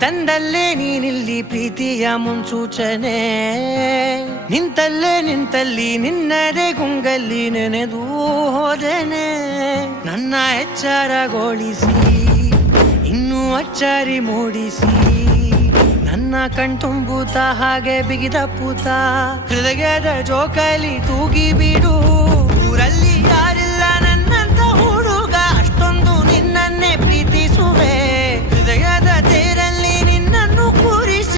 ತಂದಲ್ಲೇ ನೀನಿಲ್ಲಿ ಪ್ರೀತಿಯ ಮುನ್ಸೂಚನೆ ನಿಂತಲ್ಲಿ ನಿನ್ನದೇ ಗುಂಗಲ್ಲಿ ನೆನೆದು ಹೋದನೆ ನನ್ನ ಎಚ್ಚರಗೊಳಿಸಿ ಇನ್ನೂ ಅಚ್ಚರಿ ಮೂಡಿಸಿ ನನ್ನ ಕಣ್ತುಂಬುತ್ತ ಹಾಗೆ ಬಿಗಿದ ಪೂತ ಹೃದಯದ ಜೋಕಾಲಿ ತೂಗಿ ಬಿಡು